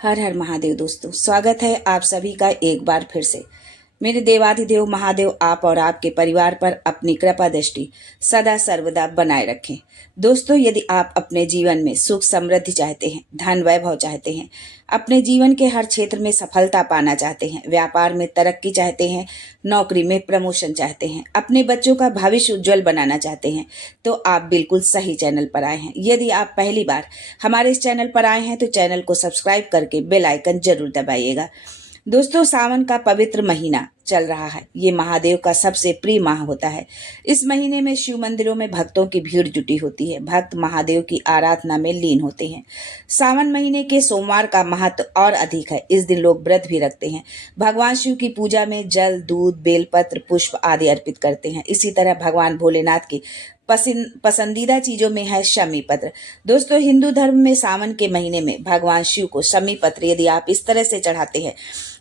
हर हर महादेव दोस्तों, स्वागत है आप सभी का एक बार फिर से। मेरे देवाधिदेव महादेव आप और आपके परिवार पर अपनी कृपा दृष्टि सदा सर्वदा बनाए रखें। दोस्तों, यदि आप अपने जीवन में सुख समृद्धि चाहते हैं, धन वैभव चाहते हैं, अपने जीवन के हर क्षेत्र में सफलता पाना चाहते हैं, व्यापार में तरक्की चाहते हैं, नौकरी में प्रमोशन चाहते हैं, अपने बच्चों का भविष्य उज्जवल बनाना चाहते हैं, तो आप बिल्कुल सही चैनल पर आए हैं। यदि आप पहली बार हमारे इस चैनल पर आए हैं तो चैनल को सब्सक्राइब करके बेल आइकन जरूर दबाइएगा। दोस्तों, सावन का पवित्र महीना चल रहा है। ये महादेव का सबसे प्रिय माह होता है। इस महीने में शिव मंदिरों में भक्तों की भीड़ जुटी होती है। भक्त महादेव की आराधना में लीन होते हैं। सावन महीने के सोमवार का महत्व और अधिक है। इस दिन लोग व्रत भी रखते हैं। भगवान शिव की पूजा में जल, दूध, बेलपत्र, पुष्प आदि अर्पित करते हैं। इसी तरह भगवान भोलेनाथ की पसंदीदा चीजों में है शमी पत्र। दोस्तों, हिंदू धर्म में सावन के महीने में भगवान शिव को शमी पत्र यदि आप इस तरह से चढ़ाते हैं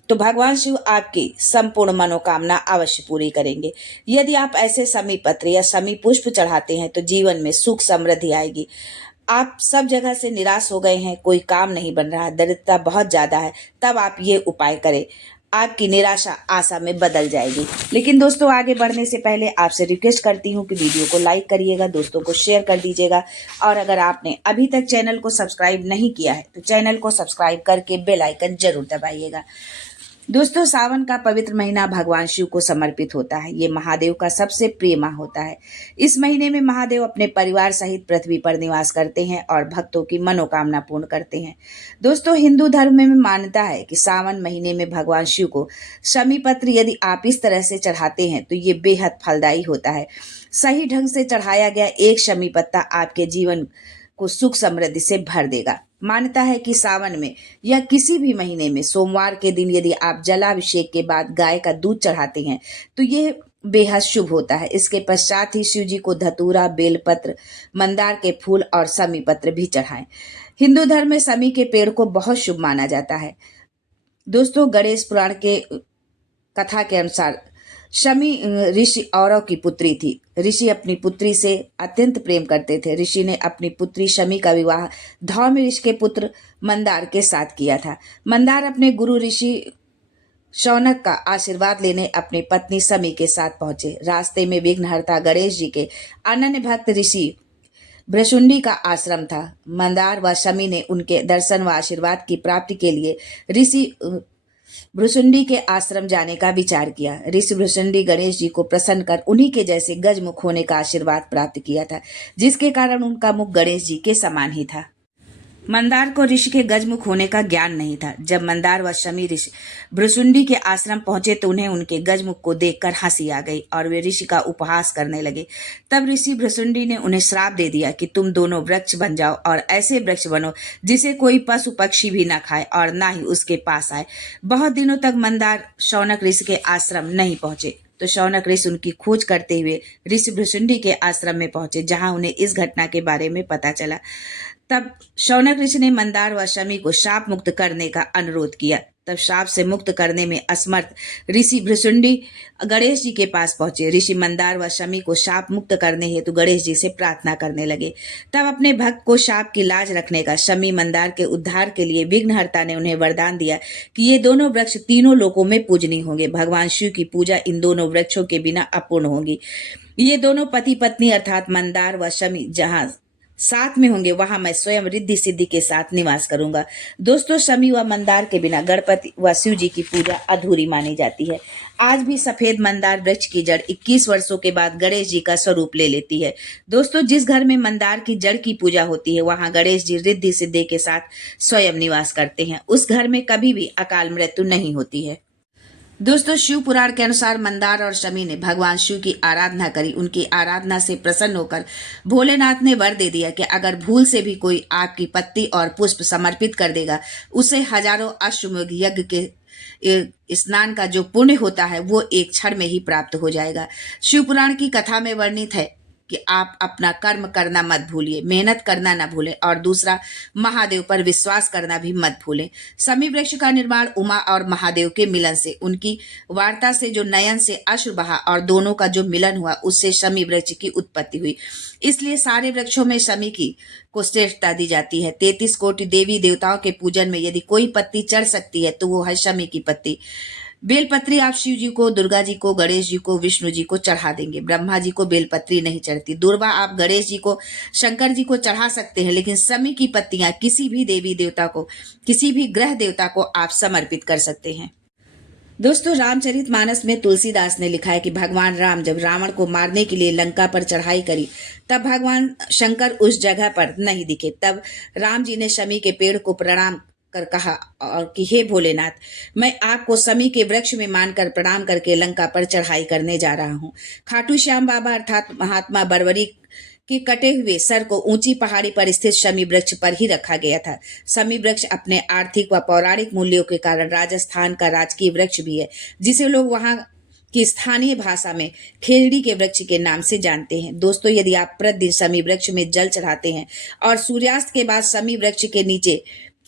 तो भगवान शिव आपकी संपूर्ण मनोकामना अवश्य पूरी करेंगे। यदि आप ऐसे शमी पत्र या शमी पुष्प चढ़ाते हैं तो जीवन में सुख समृद्धि आएगी। आप सब जगह से निराश हो गए हैं, कोई काम नहीं बन रहा, दरिद्रता बहुत ज्यादा है, तब आप ये उपाय करें। आपकी निराशा आशा में बदल जाएगी। लेकिन दोस्तों, आगे बढ़ने से पहले आपसे रिक्वेस्ट करती हूँ कि वीडियो को लाइक करिएगा, दोस्तों को शेयर कर दीजिएगा, और अगर आपने अभी तक चैनल को सब्सक्राइब नहीं किया है तो चैनल को सब्सक्राइब करके बेल आइकन जरूर दबाइएगा। दोस्तों, सावन का पवित्र महीना भगवान शिव को समर्पित होता है। ये महादेव का सबसे प्रिय माह होता है। इस महीने में महादेव अपने परिवार सहित पृथ्वी पर निवास करते हैं और भक्तों की मनोकामना पूर्ण करते हैं। दोस्तों, हिंदू धर्म में मान्यता है कि सावन महीने में भगवान शिव को शमी पत्र यदि आप इस तरह से चढ़ाते हैं तो ये बेहद फलदायी होता है। सही ढंग से चढ़ाया गया एक शमी पत्ता आपके जीवन को सुख समृद्धि से भर देगा। मान्यता है कि सावन में या किसी भी महीने में सोमवार के दिन यदि आप जलाभिषेक के बाद गाय का दूध चढ़ाते हैं तो ये बेहद शुभ होता है। इसके पश्चात ही शिव जी को धतूरा, बेलपत्र, मंदार के फूल और शमी पत्र भी चढ़ाएं। हिंदू धर्म में शमी के पेड़ को बहुत शुभ माना जाता है। दोस्तों, गणेश पुराण के कथा के अनुसार शमी ऋषि औरव की पुत्री थी। ऋषि अपनी पुत्री से अत्यंत प्रेम करते थे। ऋषि ने अपनी पुत्री शमी का विवाह धौम्य ऋषि के पुत्र मंदार के साथ किया था। मंदार अपने गुरु ऋषि शौनक का आशीर्वाद लेने अपनी पत्नी शमी के साथ पहुंचे। रास्ते में विघ्नहर्ता गणेश जी के अनन्य भक्त ऋषि भृशुंडी का आश्रम था। मंदार व शमी ने उनके दर्शन व आशीर्वाद की प्राप्ति के लिए ऋषि भृशुंडी के आश्रम जाने का विचार किया। ऋषि भृशुंडी गणेश जी को प्रसन्न कर उन्हीं के जैसे गजमुख होने का आशीर्वाद प्राप्त किया था, जिसके कारण उनका मुख गणेश जी के समान ही था। मंदार को ऋषि के गजमुख होने का ज्ञान नहीं था। जब मंदार व शमी ऋषि भृशुंडी के आश्रम पहुंचे तो उन्हें उनके गजमुख को देखकर हंसी आ गई और वे ऋषि का उपहास करने लगे। तब ऋषि भृशुंडी ने उन्हें श्राप दे दिया कि तुम दोनों वृक्ष बन जाओ और ऐसे वृक्ष बनो जिसे कोई पशु पक्षी भी न खाए और न ही उसके पास आए। बहुत दिनों तक मंदार शौनक ऋषि के आश्रम नहीं पहुंचे तो शौनक ऋषि उनकी खोज करते हुए ऋषि भृशुंडी के आश्रम में पहुंचे, जहां उन्हें इस घटना के बारे में पता चला। तब शौनक ऋषि ने मंदार व शमी को शाप मुक्त करने का अनुरोध किया। तब शाप से मुक्त करने में असमर्थ ऋषि भृशुंडी गणेश जी के पास पहुंचे। ऋषि मंदार व शमी को शाप मुक्त करने हेतु गणेश जी से प्रार्थना करने लगे। तब अपने भक्त को शाप की लाज रखने का शमी मंदार के उद्धार के लिए विघ्नहर्ता ने उन्हें वरदान दिया कि ये दोनों वृक्ष तीनों लोकों में पूजनीय होंगे। भगवान शिव की पूजा इन दोनों वृक्षों के बिना अपूर्ण होगी। ये दोनों पति पत्नी अर्थात मंदार व शमी जहां साथ में होंगे वहां मैं स्वयं रिद्धि सिद्धि के साथ निवास करूंगा। दोस्तों, शमी व मंदार के बिना गणपति व शिव जी की पूजा अधूरी मानी जाती है। आज भी सफेद मंदार वृक्ष की जड़ 21 वर्षों के बाद गणेश जी का स्वरूप ले लेती है। दोस्तों, जिस घर में मंदार की जड़ की पूजा होती है वहां गणेश जी रिद्धि सिद्धि के साथ स्वयं निवास करते हैं। उस घर में कभी भी अकाल मृत्यु नहीं होती है। दोस्तों, शिव पुराण के अनुसार मंदार और शमी ने भगवान शिव की आराधना करी। उनकी आराधना से प्रसन्न होकर भोलेनाथ ने वर दे दिया कि अगर भूल से भी कोई आपकी पत्ती और पुष्प समर्पित कर देगा, उसे हजारों अश्वमेध यज्ञ के स्नान का जो पुण्य होता है वो एक क्षण में ही प्राप्त हो जाएगा। शिव पुराण की कथा में वर्णित है कि आप अपना कर्म करना मत भूलिए, मेहनत करना ना भूलें, और दूसरा महादेव पर विश्वास करना भी मत भूलें। शमी वृक्ष का निर्माण उमा और महादेव के मिलन से, उनकी वार्ता से जो नयन से अश्रु बहा और दोनों का जो मिलन हुआ, उससे शमी वृक्ष की उत्पत्ति हुई। इसलिए सारे वृक्षों में शमी की को श्रेष्ठता दी जाती है। 33 कोटि देवी देवताओं के पूजन में यदि कोई पत्ती चढ़ सकती है तो वो है शमी की पत्ती। बेलपत्री आप शिव जी को, दुर्गा जी को, गणेश जी को, विष्णु जी को चढ़ा देंगे। ब्रह्मा जी को बेलपत्री नहीं चढ़ती। दूर्वा आप गणेश जी को, शंकर जी को चढ़ा सकते हैं, लेकिन शमी की पत्तियां किसी भी देवी देवता को, किसी भी ग्रह देवता को आप समर्पित कर सकते हैं। दोस्तों, रामचरितमानस में तुलसीदास ने लिखा है कि भगवान राम जब रावण को मारने के लिए लंका पर चढ़ाई करी, तब भगवान शंकर उस जगह पर नहीं दिखे। तब राम जी ने शमी के पेड़ को प्रणाम कर कहा और कि हे भोलेनाथ, मैं आपको शमी के वृक्ष में मानकर प्रणाम करके लंका पर चढ़ाई करने जा रहा हूँ। खाटू श्याम बाबा अर्थात महात्मा बरवरी के कटे हुए सर को ऊंची पहाड़ी पर स्थित शमी वृक्ष पर ही रखा गया था। शमी वृक्ष अपने आर्थिक व पौराणिक मूल्यों के कारण राजस्थान का राजकीय वृक्ष भी है, जिसे लोग वहां की स्थानीय भाषा में खेजड़ी के वृक्ष के नाम से जानते हैं। दोस्तों, यदि आप प्रतिदिन शमी वृक्ष में जल चढ़ाते हैं और सूर्यास्त के बाद शमी वृक्ष के नीचे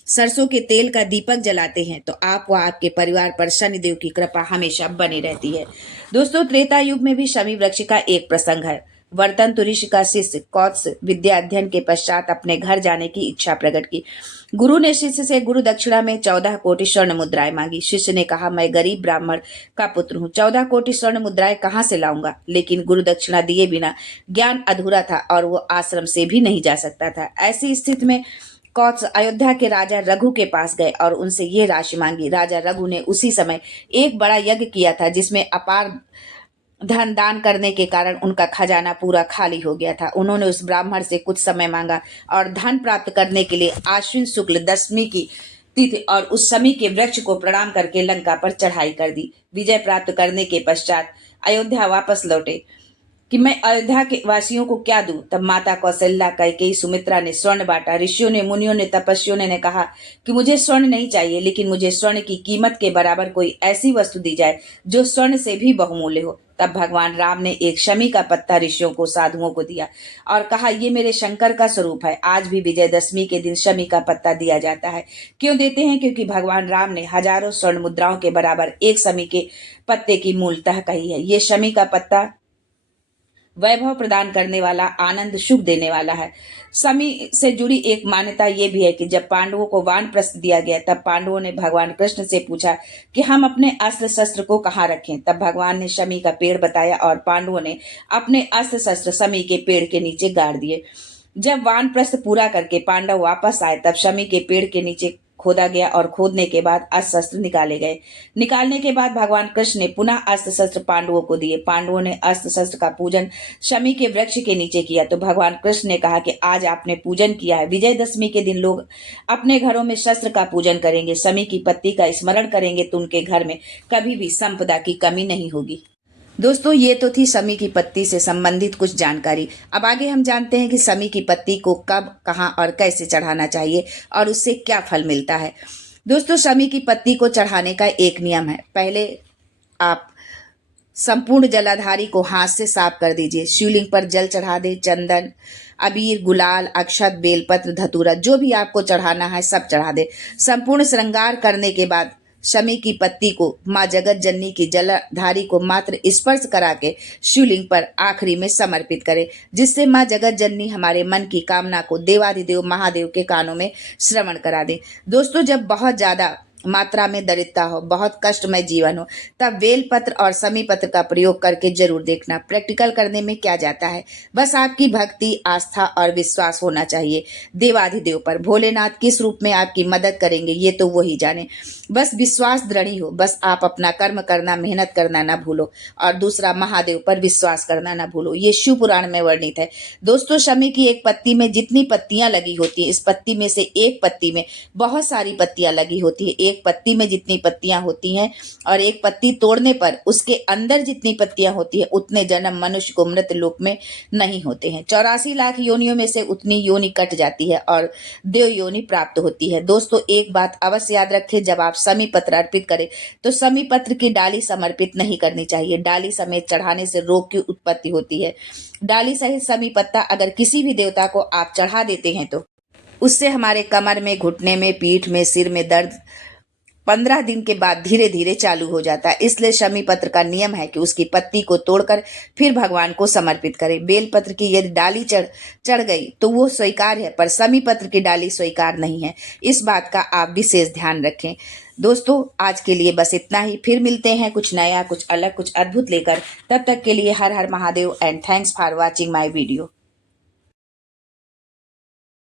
सरसों के तेल का दीपक जलाते हैं तो आप व आपके परिवार पर शनिदेव की कृपा हमेशा बनी रहती है। दोस्तों, त्रेता युग में भी शमी वृक्ष का एक प्रसंग है। वर्तंतु ऋषि का शिष्य कौत्स विद्या अध्ययन के पश्चात अपने घर जाने की इच्छा प्रकट की। गुरु ने शिष्य से गुरु दक्षिणा में 14 कोटि स्वर्ण मुद्राएं मांगी। शिष्य ने कहा, मैं गरीब ब्राह्मण का पुत्र हूँ, 14 कोटि स्वर्ण मुद्राएं कहाँ से लाऊंगा। लेकिन गुरु दक्षिणा दिए बिना ज्ञान अधूरा था और वो आश्रम से भी नहीं जा सकता था। ऐसी स्थिति में कौत्स अयोध्या के राजा रघु के पास गए और उनसे ये राशि मांगी। राजा रघु ने उसी समय एक बड़ा यज्ञ किया था, जिसमें अपार धन दान करने के कारण उनका खजाना पूरा खाली हो गया था। उन्होंने उस ब्राह्मण से कुछ समय मांगा और धन प्राप्त करने के लिए आश्विन शुक्ल दशमी की तिथि और उस शमी के वृक्ष को प्रणाम करके लंका पर चढ़ाई कर दी। विजय प्राप्त करने के पश्चात अयोध्या वापस लौटे कि मैं अयोध्या के वासियों को क्या दूं। तब माता कौशल्या, कैकेयी, सुमित्रा ने स्वर्ण बांटा। ऋषियों ने, मुनियों ने, तपस्वियों ने कहा कि मुझे स्वर्ण नहीं चाहिए, लेकिन मुझे स्वर्ण की कीमत के बराबर कोई ऐसी वस्तु दी जाए जो स्वर्ण से भी बहुमूल्य हो। तब भगवान राम ने एक शमी का पत्ता ऋषियों को, साधुओं को दिया और कहा, ये मेरे शंकर का स्वरूप है। आज भी विजयदशमी के दिन शमी का पत्ता दिया जाता है। क्यों देते हैं? क्योंकि भगवान राम ने हजारों स्वर्ण मुद्राओं के बराबर एक शमी के पत्ते की मूलतः कही है। ये शमी का पत्ता वैभव प्रदान करने वाला, आनंद सुख देने वाला है। शमी से जुड़ी एक मान्यता ये भी है कि जब पांडवों को वानप्रस्थ दिया गया, तब पांडवों ने भगवान कृष्ण से पूछा कि हम अपने अस्त्र शस्त्र को कहाँ रखें। तब भगवान ने शमी का पेड़ बताया और पांडवों ने अपने अस्त्र शस्त्र शमी के पेड़ के नीचे गाड़ दिए। जब वानप्रस्थ पूरा करके पांडव वापस आए, तब शमी के पेड़ के नीचे खोदा गया और खोदने के बाद अस्त्र शस्त्र निकाले गए। निकालने के बाद भगवान कृष्ण ने पुनः अस्त्र शस्त्र पांडवों को दिए। पांडवों ने अस्त्र शस्त्र का पूजन शमी के वृक्ष के नीचे किया तो भगवान कृष्ण ने कहा कि आज आपने पूजन किया है, विजयदशमी के दिन लोग अपने घरों में शस्त्र का पूजन करेंगे, शमी की पत्ती का स्मरण करेंगे तो उनके घर में कभी भी संपदा की कमी नहीं होगी। दोस्तों, ये तो थी शमी की पत्ती से संबंधित कुछ जानकारी। अब आगे हम जानते हैं कि शमी की पत्ती को कब, कहां और कैसे चढ़ाना चाहिए और उससे क्या फल मिलता है। दोस्तों, शमी की पत्ती को चढ़ाने का एक नियम है। पहले आप संपूर्ण जलाधारी को हाथ से साफ कर दीजिए। शिवलिंग पर जल चढ़ा दे। चंदन, अबीर, गुलाल, अक्षत, बेलपत्र, धतूरा जो भी आपको चढ़ाना है सब चढ़ा दे। संपूर्ण श्रृंगार करने के बाद शमी की पत्ती को माँ जगत जननी की जलधारी को मात्र स्पर्श करा के शिवलिंग पर आखिरी में समर्पित करें, जिससे माँ जगत जननी हमारे मन की कामना को देवाधिदेव महादेव के कानों में श्रवण करा दे। दोस्तों, जब बहुत ज्यादा मात्रा में दरिद्रता हो, बहुत कष्टमय जीवन हो, तब बेलपत्र और शमी पत्र का प्रयोग करके जरूर देखना। प्रैक्टिकल करने में क्या जाता है, बस आपकी भक्ति, आस्था और विश्वास होना चाहिए देवाधिदेव पर। भोलेनाथ किस रूप में आपकी मदद करेंगे ये तो वही जाने। बस विश्वास दृढ़ हो, बस आप अपना कर्म करना, मेहनत करना ना भूलो और दूसरा महादेव पर विश्वास करना ना भूलो। ये शिव पुराण में वर्णित है। दोस्तों, शमी की एक पत्ती में जितनी पत्तियां लगी होती है, इस पत्ती में से एक पत्ती में बहुत सारी पत्तियां लगी होती है। एक पत्ती में जितनी पत्तियां होती हैं और एक पत्ती तोड़ने पर उसके अंदर जितनी पत्तियां होती है उतने जन्म मनुष्य को मृत लोक में नहीं होते हैं। 84 लाख योनियों में से उतनी योनि कट जाती है और देव योनि प्राप्त होती है। दोस्तों एक बात अवश्य याद रखें, जब आप समी पत्र अर्पित करें तो समी पत्र की डाली समर्पित नहीं करनी चाहिए। डाली समेत चढ़ाने से रोग की उत्पत्ति होती है। डाली सहित समी पत्ता अगर किसी भी देवता को आप चढ़ा देते हैं तो उससे हमारे कमर में, घुटने में, पीठ में, सिर में दर्द 15 दिन के बाद धीरे धीरे चालू हो जाता है। इसलिए शमी पत्र का नियम है कि उसकी पत्ती को तोड़कर फिर भगवान को समर्पित करें। बेल पत्र की यदि डाली चढ़ गई तो वो स्वीकार है, पर शमी पत्र की डाली स्वीकार नहीं है। इस बात का आप विशेष ध्यान रखें। दोस्तों आज के लिए बस इतना ही। फिर मिलते हैं कुछ नया, कुछ अलग, कुछ अद्भुत लेकर। तब तक के लिए हर हर Mahadev and thanks for watching my video.